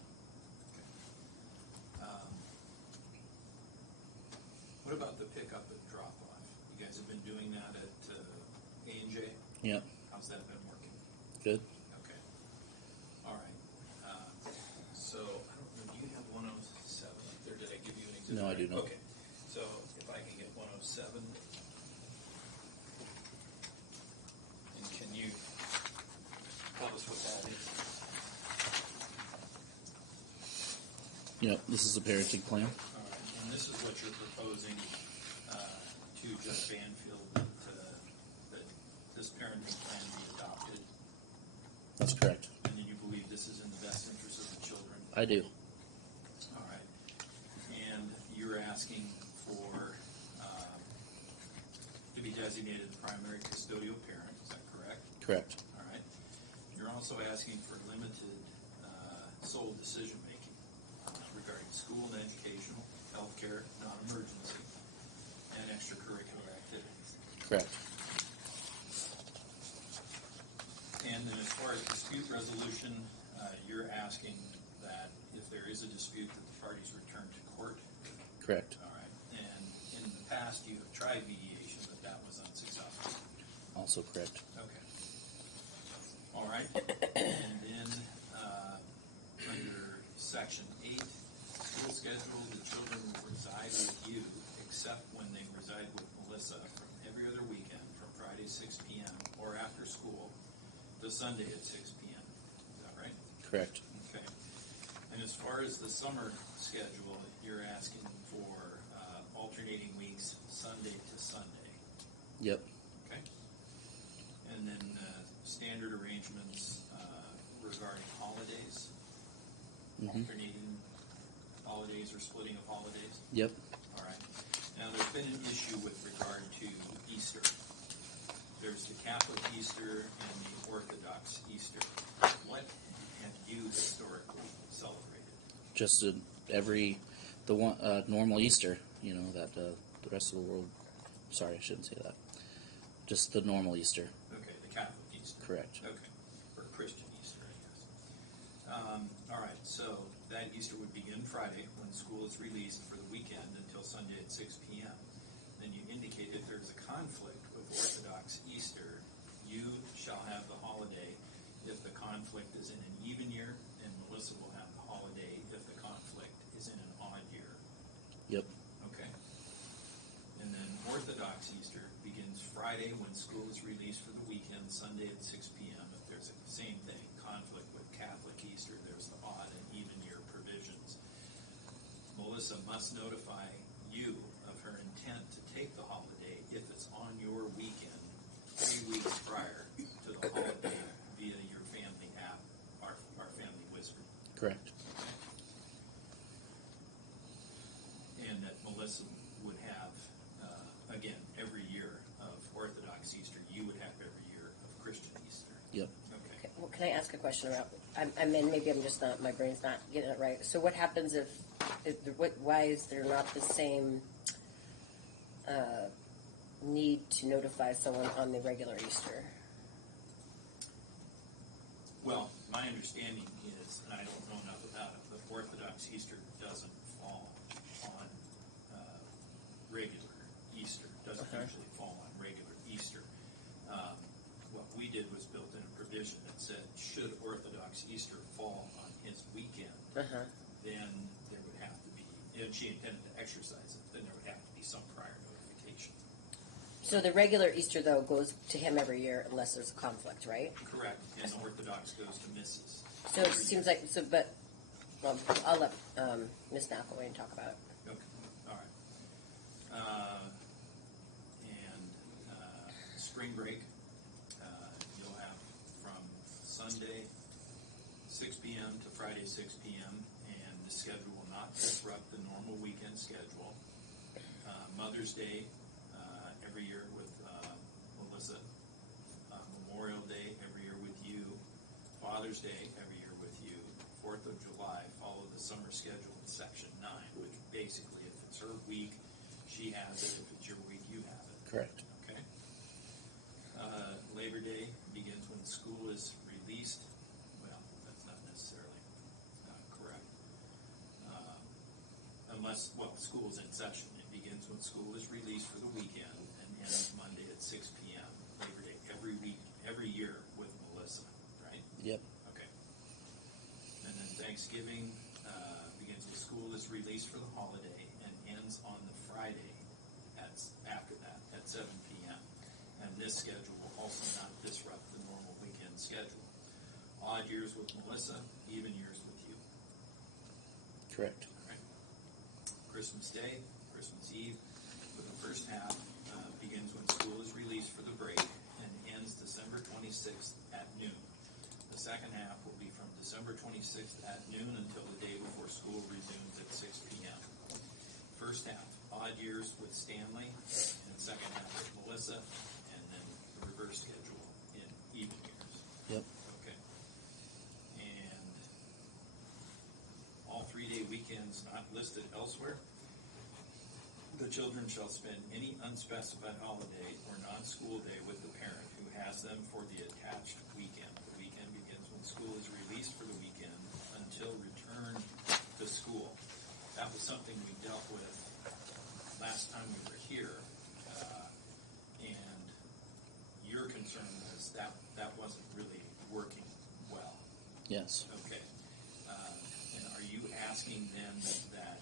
What about the pickup and drop-off? You guys have been doing that at A&J? Yep. How's that been working? Good. Okay. All right. So, I don't know, do you have 107 up there? Did I give you an example? No, I do not. Okay. So, if I can get 107. And can you tell us what that is? Yep. This is the parenting plan. All right. And this is what you're proposing to Judge Banfield that this parenting plan be adopted. That's correct. And then you believe this is in the best interest of the children? I do. All right. And you're asking for to be designated the primary custodial parent, is that correct? Correct. All right. You're also asking for limited sole decision-making regarding school and educational, healthcare, non-emergency, and extracurricular activities. Correct. And then as far as dispute resolution, you're asking that if there is a dispute, that the parties return to court. Correct. All right. And in the past, you have tried mediation, but that was unsuccessful. Also correct. Okay. All right. And then under Section 8, school schedule, the children will reside with you except when they reside with Melissa from every other weekend from Friday 6 p.m. or after school to Sunday at 6 p.m. Is that right? Correct. Okay. And as far as the summer schedule, you're asking for alternating weeks, Sunday to Sunday. Yep. Okay. And then standard arrangements regarding holidays, alternating holidays or splitting of holidays. Yep. All right. Now, there's been an issue with regard to Easter. There's the Catholic Easter and the Orthodox Easter. What have you historically celebrated? Just normal Easter, that the rest of the world. Sorry, I shouldn't say that. Just the normal Easter. Okay, the Catholic Easter. Correct. Okay, or Christian Easter, I guess. All right, so that Easter would begin Friday when school is released for the weekend until Sunday at 6 p.m. Then you indicate if there's a conflict with Orthodox Easter, you shall have the holiday if the conflict is in an even year, and Melissa will have the holiday if the conflict is in an odd year. Yep. Okay. And then Orthodox Easter begins Friday when school is released for the weekend, Sunday at 6 p.m. If there's the same thing, conflict with Catholic Easter, there's the odd and even year provisions. Melissa must notify you of her intent to take the holiday if it's on your weekend 3 weeks prior to the holiday via your family Can I ask a question about? I mean, maybe I'm just not. My brain's not getting it right. So, what happens if why is there not the same need to notify someone on the regular Easter? Well, my understanding is, and I don't know enough about it, but Orthodox Easter doesn't fall on regular Easter. Doesn't usually fall on regular Easter. What we did was built in a provision that said, should Orthodox Easter fall on his weekend, then there would have to be, and she intended to exercise it, then there would have to be some prior notification. So the regular Easter though goes to him every year unless there's a conflict, right? Correct, and Orthodox goes to Mrs. So it seems like so, but well, I'll let Miss McElwain talk about it. Okay, all right. Spring break, you'll have from Sunday 6 p.m. to Friday 6 p.m. and the schedule will not disrupt the normal weekend schedule. Mother's Day every year with Melissa. Memorial Day every year with you. Father's Day every year with you. 4th of July, follow the summer schedule in Section 9, which basically, if it's her week, she has it. If it's your week, you have it. Correct. Okay. Labor Day begins when school is released. Well, that's not necessarily correct. Unless, school's in session. It begins when school is released for the weekend and ends Monday at 6 p.m. Labor Day every week, every year with Melissa, right? Yep. Okay. And then Thanksgiving begins when school is released for the holiday and ends on the Friday after that at 7 p.m. And this schedule will also not disrupt the normal weekend schedule. Odd years with Melissa, even years with you. Correct. All right. Christmas Day, Christmas Eve, for the first half begins when school is released for the break and ends December 26th at noon. The second half will be from December 26th at noon until the day before school resumes at 6 p.m. First half, odd years with Stanley, and second half with Melissa, and then the reverse schedule in even years. Yep. Okay. And all 3-day weekends not listed elsewhere. The children shall spend any unspecified holiday or non-school day with the parent who has them for the attached weekend. The weekend begins when school is released for the weekend until return to school. That was something we dealt with last time we were here, and your concern was that wasn't really working well. Yes. Okay. And are you asking then that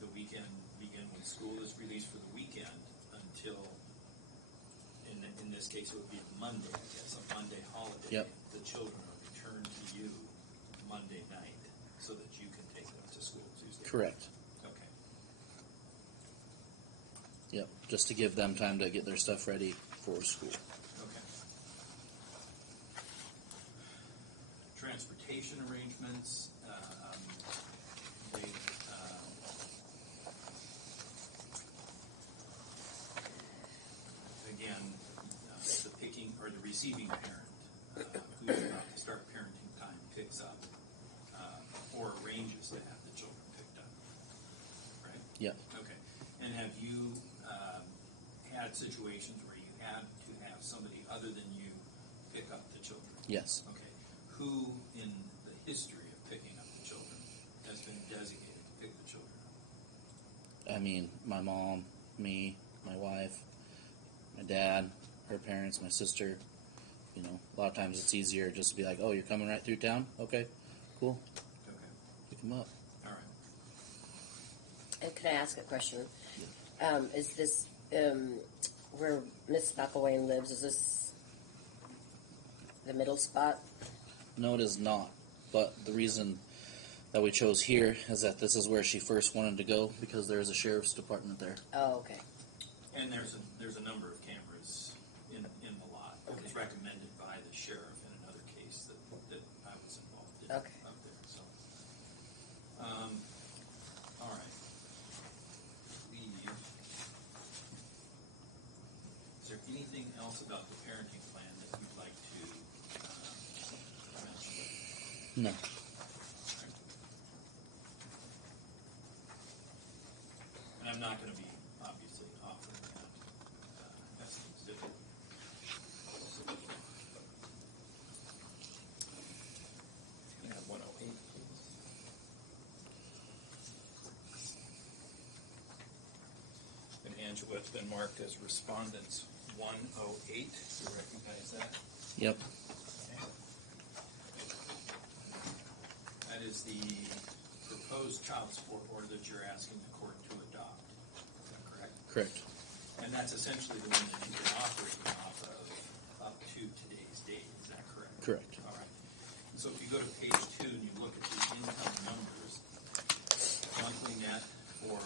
the weekend begin when school is released for the weekend until, in this case, it would be a Monday, I guess, a Monday holiday. Yep. The children are returned to you Monday night so that you can take them to school Tuesday. Correct. Okay. Yep. Just to give them time to get their stuff ready for school. Okay. Transportation arrangements. The picking or the receiving parent who's about to start parenting time picks up or arranges to have the children picked up. Right? Yep. Okay. And have you had situations where you had to have somebody other than you pick up the children? Yes. Okay. Who in the history of picking up the children has been designated to pick the children up? I mean, my mom, me, my wife, my dad, her parents, my sister. You know, a lot of times it's easier just to be like, oh, you're coming right through town? Okay, cool. Okay. Pick them up. All right. And can I ask a question? Is this where Miss McElwain lives? Is this the middle spot? No, it is not. But the reason that we chose here is that this is where she first wanted to go because there is a sheriff's department there. Oh, okay. And there's a number of cameras in the lot. It was recommended by the sheriff in another case that I was involved in Okay. up there. So, all right. Is there anything else about the parenting plan that you'd like to No. And I'm not gonna be obviously offering that, as an exhibit. Can I have 108, please? And Angela, it's been marked as respondents 108. You recognize that? Yep. That is the proposed child support order that you're asking the court to adopt. Is that correct? Correct. And that's essentially the one that you've been operating off of up to today's date. Is that correct? Correct. All right. So if you go to page 2 and you look at the income numbers, monthly net for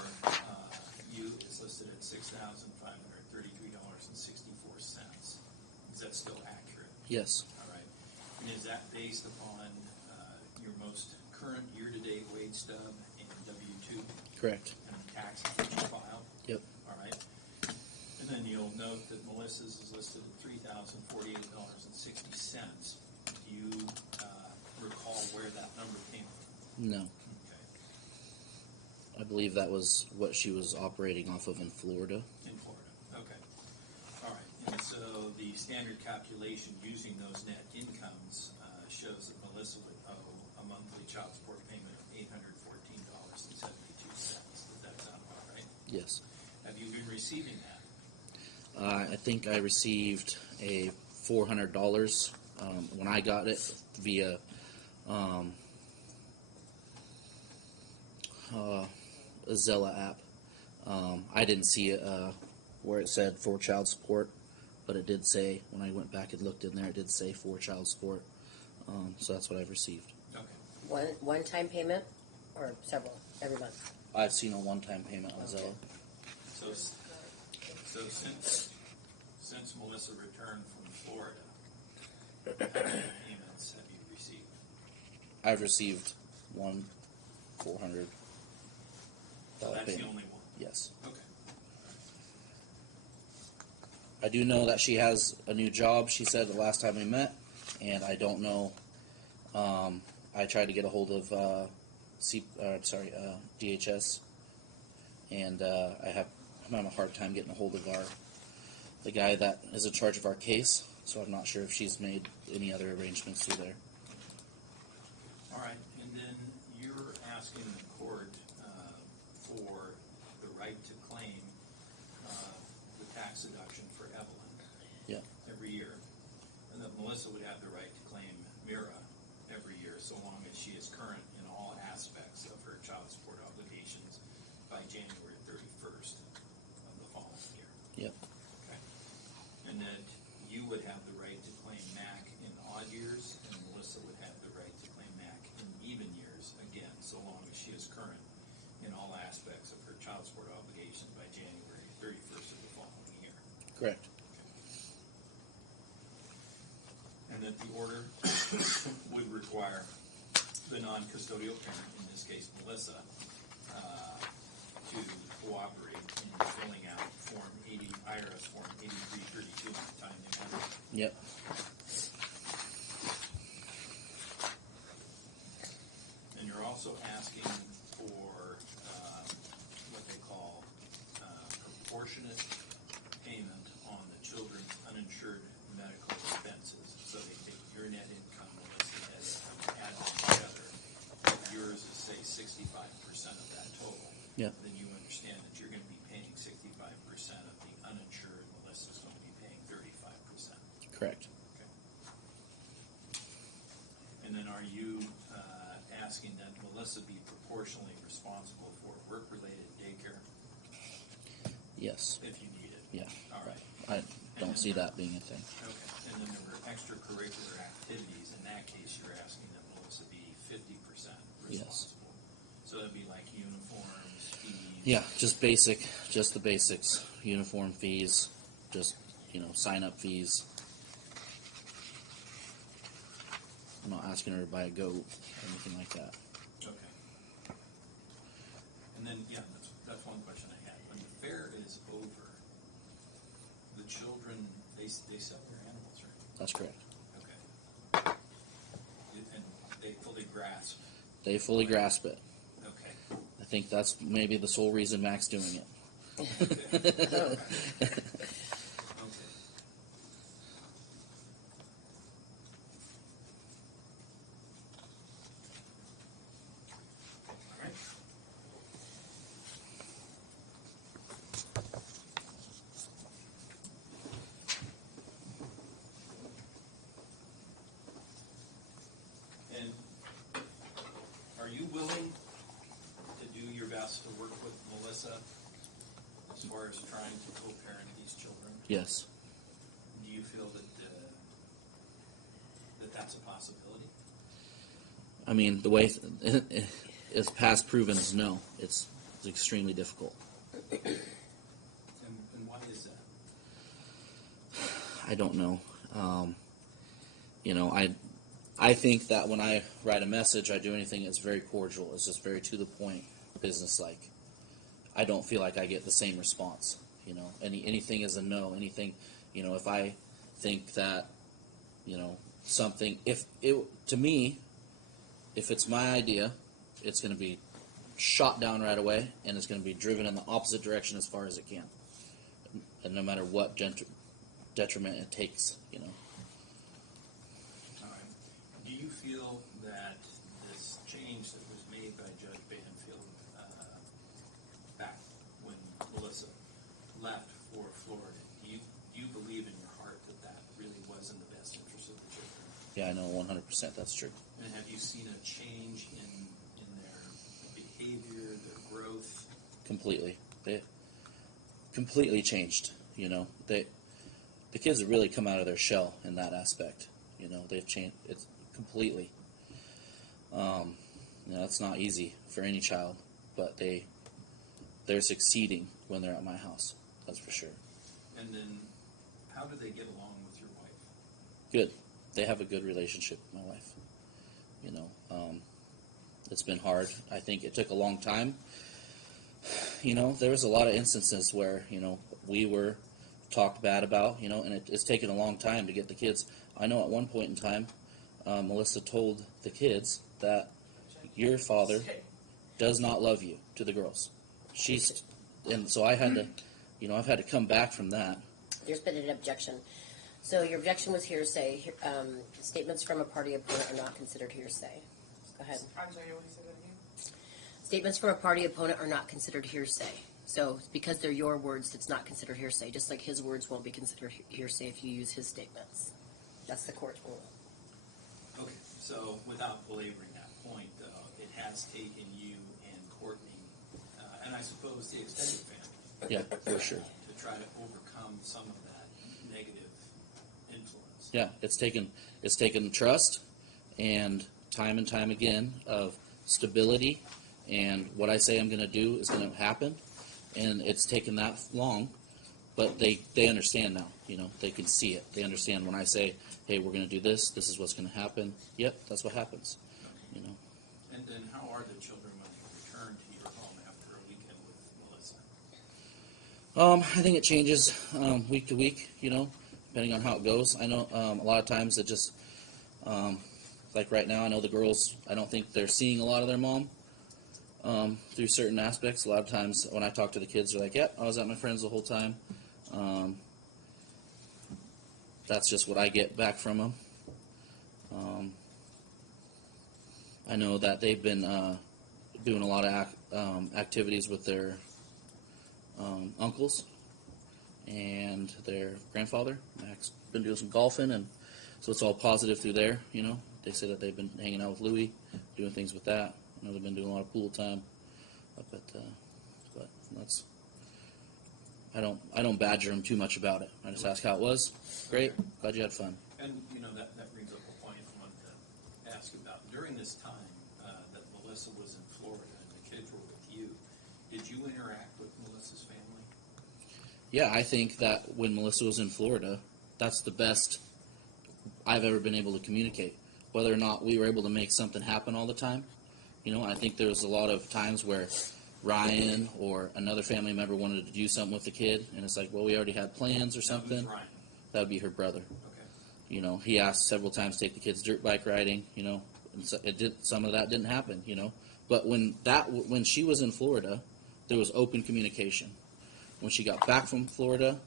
you is listed at $6,533.64. Is that still accurate? Yes. All right. And is that based upon your most current year-to-date wage stub and W-2 Correct. and taxes that you filed? Yep. All right. And then you'll note that Melissa's is listed at $3,048.60. Do you recall where that number came from? No. Okay. I believe that was what she was operating off of in Florida. In Florida. Okay. All right. And so the standard calculation using those net incomes shows that Melissa would owe a monthly child support payment of $814.72. Does that sound about right? Yes. Have you been receiving that? I think I received a $400 when I got it via a Zella app. I didn't see it where it said for child support, but it did say when I went back and looked in there, it did say for child support. So that's what I've received. Okay. One-time payment or several every month? I've seen a one-time payment on Zella. So since Melissa returned from Florida, how many payments have you received? I've received one $400 So that's the payment. only one? Yes. Okay. I do know that she has a new job, she said the last time we met, and I don't know. I tried to get a hold of DHS, and I'm having a hard time getting a hold of the guy that is in charge of our case, so I'm not sure if she's made any other arrangements through there. All right, and then you're asking the court for the right to claim the tax deduction for Evelyn Yeah. every year, and that Melissa would have the right to claim Mira every year, so long as she is current in all aspects of her child support obligations by January 31st of the following year. Yep. Okay. And that you would have the right to claim MAC in odd years, and Melissa would have the right to claim MAC in even years, again, so long as she is current in all aspects of her child support obligations by January 31st of the following year. Correct. And that the order would require the non-custodial parent, in this case Melissa, to cooperate in filling out IRS Form 8332 at the time they have it. Yep. And you're also asking for what they call proportionate payment on the children's uninsured medical expenses. So they take your net income, Melissa, and add them together. If yours is, say, 65% of that total, Yep. then you understand that you're going to be paying 65% of the uninsured. Melissa's going to be paying 35%. Correct. Okay. And then are you asking that Melissa be proportionally responsible for work-related daycare Yes. if you need it? Yeah. All right. I don't see that being a thing. Okay. And then there were extracurricular activities. In that case, you're asking that Melissa be 50% Yes. responsible. So that'd be like uniforms, fees. Yeah, just the basics. Uniform fees, just, sign-up fees. I'm not asking her to buy a goat or anything like that. Okay. And then, yeah, that's one question I had. When the fair is over, the children, they sell their animals, right? That's correct. Okay. And they fully They fully grasp it. Okay. I think that's maybe the sole reason Mac's doing it. Okay. All right. And are you willing to do your best to work with Melissa as far as trying to co-parent these children? Yes. Do you feel that that's a possibility? I mean, the way it's past proven is no. It's extremely difficult. And why is that? I don't know. You know, I think that when I write a message, I do anything that's very cordial. It's just very to the point, business-like. I don't feel like I get the same response. You know, anything is a no. Anything, you know, if I think that, you know, something, to me, if it's my idea, it's going to be shot down right away, and it's going to be driven in the opposite direction as far as it can, and no matter what detriment it takes, you know. All right. Do you feel that this change that was made by Judge Banfield back when Melissa left for Florida, do you believe in your heart that that really was in the best interest of the children? Yeah, I know 100% that's true. And have you seen a change in their behavior, their growth? Completely. They completely changed. You know, the kids have really come out of their shell in that aspect. You know, they've changed. It's completely. You know, it's not easy for any child, but they're succeeding when they're at my house. That's for sure. And then, how do they get along with your wife? Good. They have a good relationship with my wife. You know, it's been hard. I think it took a long time. You know, there was a lot of instances where, you know, we were talked bad about, you know, and it's taken a long time to get the kids. I know at one point in time, Melissa told the kids that your father does not love you, to the girls. And so I had to, you know, I've had to come back from that. There's been an objection. So your objection was hearsay. Statements from a party opponent are not considered hearsay. Go ahead. I'm sorry, what said that again? Statements from a party opponent are not considered hearsay. So because they're your words, it's not considered hearsay. Just like his words won't be considered hearsay if you use his statements. That's the court's rule. Okay, so without belaboring that point, it has taken you and Courtney, and I suppose the extended family, Yeah, for sure. to try to overcome some of that negative influence. Yeah, it's taken trust and time again of stability, and what I say I'm going to do is going to happen, and it's taken that long, but they understand now. You know, they can see it. They understand when I say, hey, we're going to do this. This is what's going to happen. Yep, that's what happens. You know. And then how are the children when they return to your home after a weekend with Melissa? I think it changes week to week, you know, depending on how it goes. I know a lot of times it just, like right now, I know the girls, I don't think they're seeing a lot of their mom through certain aspects. A lot of times when I talk to the kids, they're like, yep, I was at my friend's the whole time. That's just what I get back from them. I know that they've been doing a lot of activities with their uncles and their grandfather. Mac's been doing some golfing, and so it's all positive through there. You know, they say that they've been hanging out with Louie, doing things with that. I know they've been doing a lot of pool time up at, but that's. I don't badger them too much about it. I just ask how it was. Great, glad you had fun. And, you know, that brings up a point I wanted to ask about. During this time that Melissa was in Florida and the kids were with you, did you interact with Melissa's family? Yeah, I think that when Melissa was in Florida, that's the best I've ever been able to communicate. Whether or not we were able to make something happen all the time, you know, I think there was a lot of times where Ryan or another family member wanted to do something with the kid, and it's like, well, we already had plans or something. Who's Ryan? That would be her brother. Okay. You know, he asked several times to take the kids dirt bike riding, you know, And so some of that didn't happen, you know. But when she was in Florida, there was open communication. When she got back from Florida,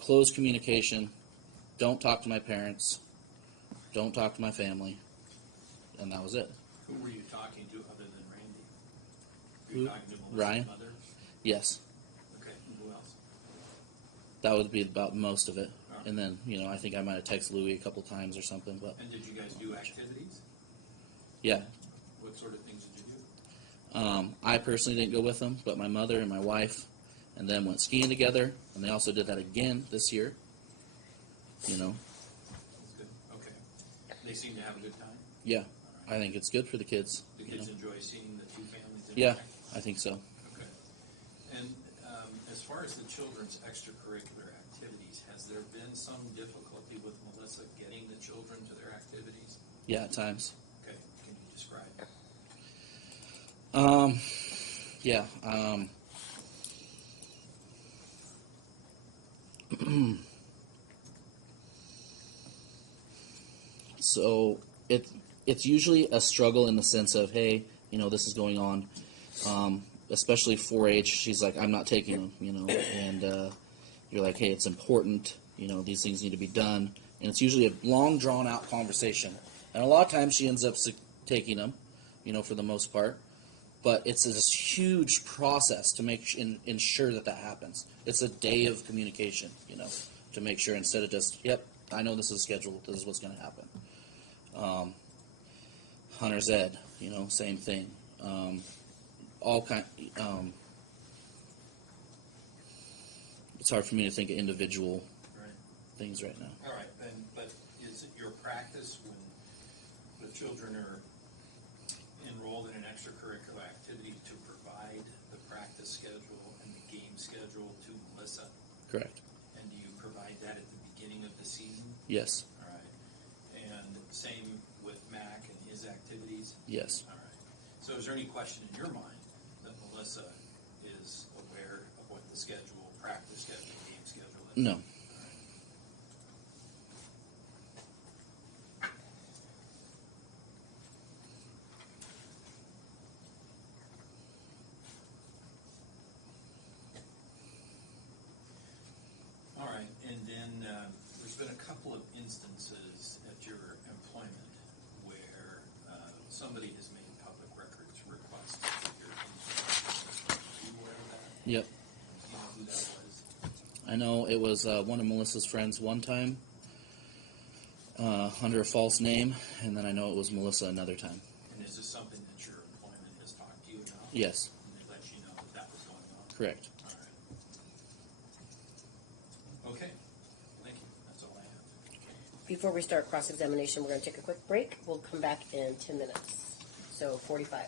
closed communication. Don't talk to my parents. Don't talk to my family. And that was it. Who were you talking to other than Randy? Were Who? you talking to Melissa's Ryan? mother? Yes, Okay, and who else? that would be about most of it. Oh. And then, you know, I think I might have texted Louis a couple times or something. But And did you guys do activities? yeah, What sort of things did you do? I personally didn't go with them, but my mother and my wife and them went skiing together, and they also did that again this year. You know, That's good. Okay. They seem to have a good time. yeah, I think it's good for the kids. The you kids know. enjoy seeing the two families Yeah, interact. I think so. Okay. And as far as the children's extracurricular activities, has there been some difficulty with Melissa getting the children to their activities? Yeah, at times. Okay. Can you describe it? Yeah. So it's usually a struggle in the sense of, hey, you know, this is going on, especially 4-H. She's like, I'm not taking them, you know, and you're like, hey, it's important, you know, these things need to be done, and it's usually a long, drawn out conversation, and a lot of times she ends up taking them, you know, for the most part. But it's this huge process to ensure that happens. It's a day of communication, you know, to make sure instead of just, yep, I know this is scheduled, this is what's going to happen. Hunter's Ed, you know, same thing. It's hard for me to think of individual Right. things right now. All right. But is it your practice when the children are enrolled in an extracurricular activity to provide the practice schedule and the game schedule to Melissa? Correct. And do you provide that at the beginning of the season? Yes. All right. And same with Mac and his activities? Yes. All right. So is there any question in your mind that Melissa is aware of what the schedule, practice schedule, game schedule is? No. All right. All right, and then there's been a couple of instances at your employment where somebody has made public records requests for your information. Are you aware of that? Yep. Do you know who that was? I know it was one of Melissa's friends one time under a false name, and then I know it was Melissa another time. And is this something that your employment has talked to you about? Yes. And they let you know that that was going on? Correct. All right. Okay, thank you. That's all I have. Before we start cross-examination, we're going to take a quick break. We'll come back in 10 minutes. So 45.